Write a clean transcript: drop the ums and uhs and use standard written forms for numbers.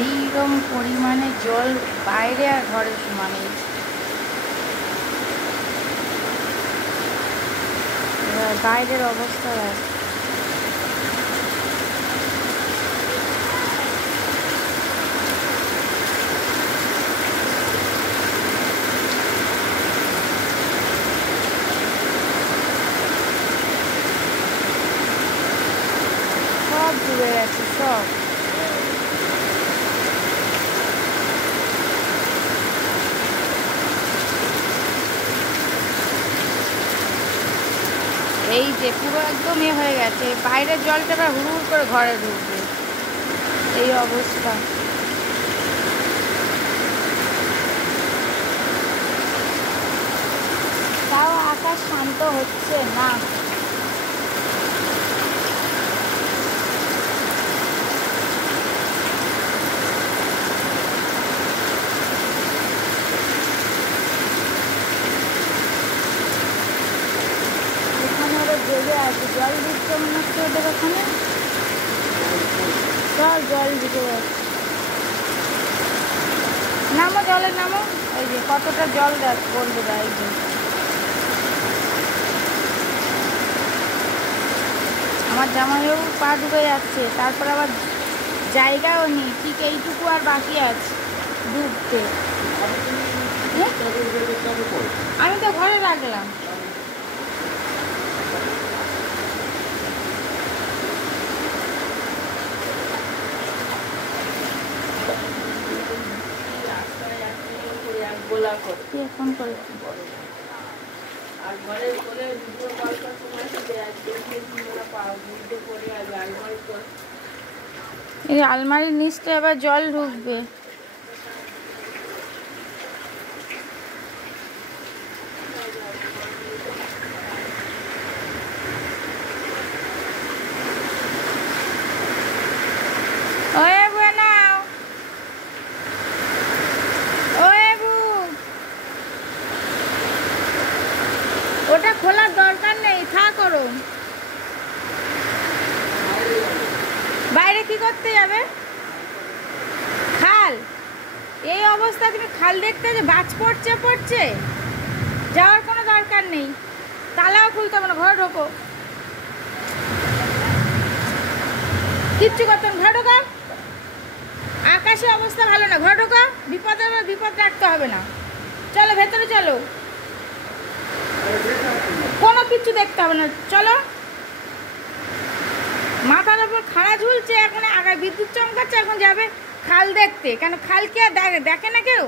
এইরকম পরিমাণে জল বাইরে আর ঘরে সমানে। বাইরের অবস্থা সব ডুবে গেছে সব। এই যে পুরো একদম হয়ে গেছে, বাইরের জলটা আবার হুড় হুড় করে ঘরে ঢুকবে, এই অবস্থা। তাও আকাশ শান্ত হচ্ছে না। জেগে আছে, জল দিচ্ছে মনে হচ্ছে ওদের ওখানে, সব জল ঢুকে যাচ্ছে। নামো জলে নামো, এই যে কতটা জল দেখ পড়বে। এই যে আমার জামাইও পা ডুবে যাচ্ছে, তারপর আবার জায়গাও নেই, ঠিক এইটুকু আর বাকি আছে ডুবতে। আমি তো ঘরে রাখলাম। ফোন করেছি এই আলমারির নিচটা এবার জল ঢুকবে। ওটা খোলার দরকার নেই, থাক ওরম। বাইরে কি করতে যাবে? খাল, এই অবস্থা তুমি খাল দেখতে যে বাজ পড়ছে যাওয়ার কোনো দরকার নেই। তালাও খুলতে হবে না, ঘরে ঢোকো, কিচ্ছু করতে হবে, ঘরে ঢোকা। আকাশে অবস্থা ভালো না, ঘরে ঢোকা, বিপদ রাখতে হবে না। চলো ভেতরে চলো, কোনো কিছু দেখতে হবে না, চলো। মাথার উপর খাড়া ঝুলছে, এখন আগে বিদ্যুৎ চমকাচ্ছে, এখন যাবে খাল দেখতে। কেন খাল কি আর দেখে না কেউ?